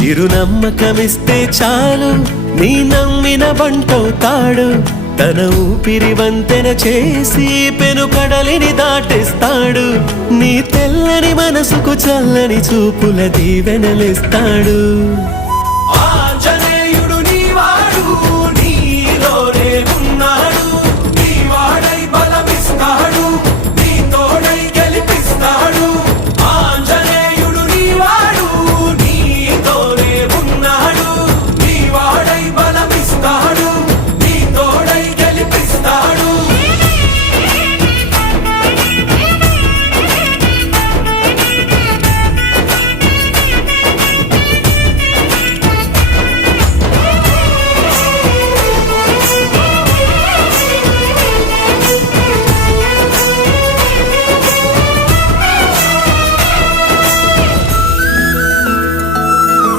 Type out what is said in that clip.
చిరునమ్మకమిస్తే చాలు నీ నమ్మిన బంటవుతాడు తన ఊపిరి వంతెన చేసి పెను కడలిని దాటిస్తాడు నీ తెల్లని మనసుకు చల్లని చూపుల దీవెనలిస్తాడు